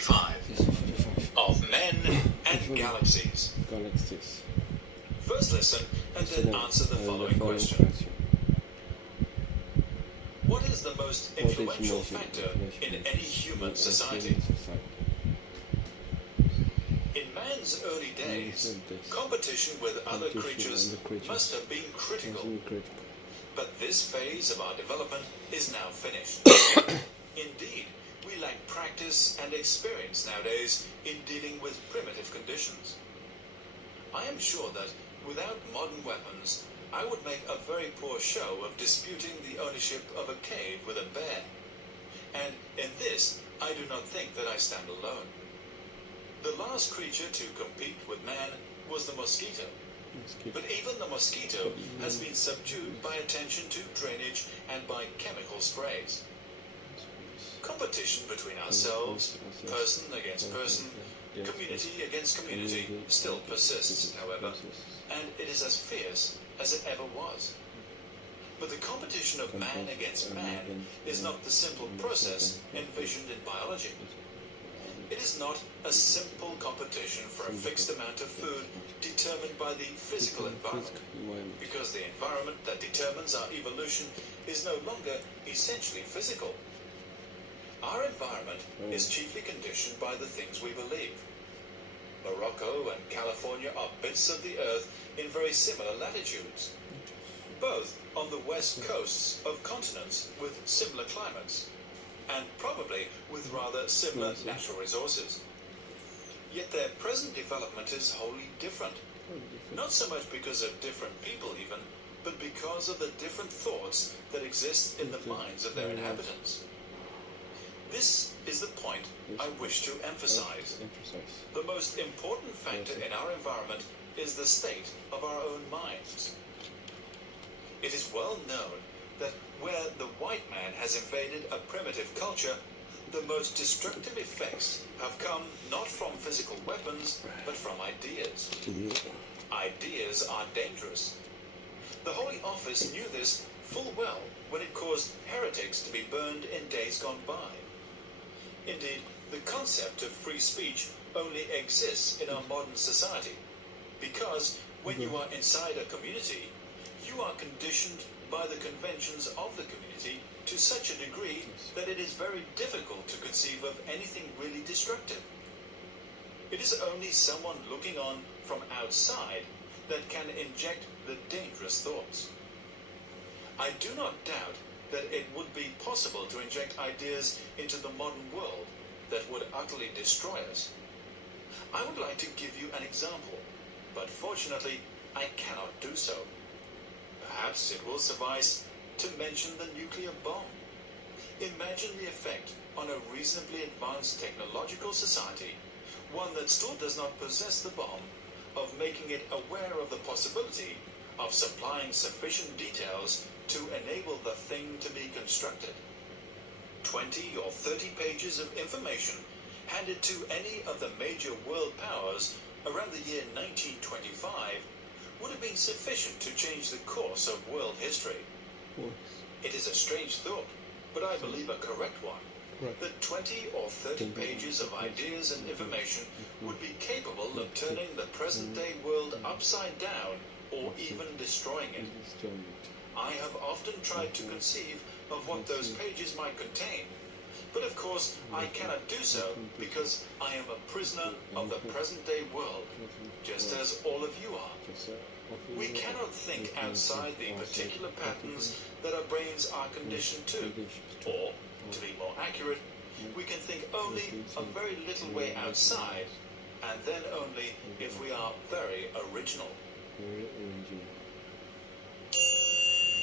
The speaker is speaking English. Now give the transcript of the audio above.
45 of Men and Galaxies. Galaxies. First listen and then answer the following question. What is the most influential factor in any human society? In man's early days, competition with other creatures must have been critical. But this phase of our development is now finished. Indeed, we lack practice and experience nowadays in dealing with primitive conditions. I am sure that without modern weapons, I would make a very poor show of disputing the ownership of a cave with a bear. And in this, I do not think that I stand alone. The last creature to compete with man was the mosquito. But even the mosquito has been subdued by attention to drainage and by chemical sprays. Competition between ourselves, person against person, community against community, still persists, however, and it is as fierce as it ever was. But the competition of man against man is not the simple process envisioned in biology. It is not a simple competition for a fixed amount of food determined by the physical environment, because the environment that determines our evolution is no longer essentially physical. Our environment is chiefly conditioned by the things we believe. Morocco and California are bits of the earth in very similar latitudes, both on the west coasts of continents with similar climates, and probably with rather similar natural resources. Yet their present development is wholly different, not so much because of different people even, but because of the different thoughts that exist in the minds of their inhabitants. This is the point I wish to emphasize. The most important factor in our environment is the state of our own minds. It is well known that where the white man has invaded a primitive culture, the most destructive effects have come not from physical weapons, but from ideas. Ideas are dangerous. The Holy Office knew this full well when it caused heretics to be burned in days gone by. Indeed, the concept of free speech only exists in our modern society, because when you are inside a community, you are conditioned by the conventions of the community to such a degree that it is very difficult to conceive of anything really destructive. It is only someone looking on from outside that can inject the dangerous thoughts. I do not doubt that it would be possible to inject ideas into the modern world that would utterly destroy us. I would like to give you an example, but fortunately I cannot do so. Perhaps it will suffice to mention the nuclear bomb. Imagine the effect on a reasonably advanced technological society, one that still does not possess the bomb, of making it aware of the possibility of supplying sufficient details to enable the thing to be constructed. 20 or 30 pages of information handed to any of the major world powers around the year 1925 would have been sufficient to change the course of world history. It is a strange thought, but I believe a correct one, that 20 or 30 pages of ideas and information would be capable of turning the present-day world upside down or even destroying it. I have often tried to conceive of what those pages might contain, but of course I cannot do so because I am a prisoner of the present-day world, just as all of you are. We cannot think outside the particular patterns that our brains are conditioned to, or, to be more accurate, we can think only a very little way outside, and then only if we are very original.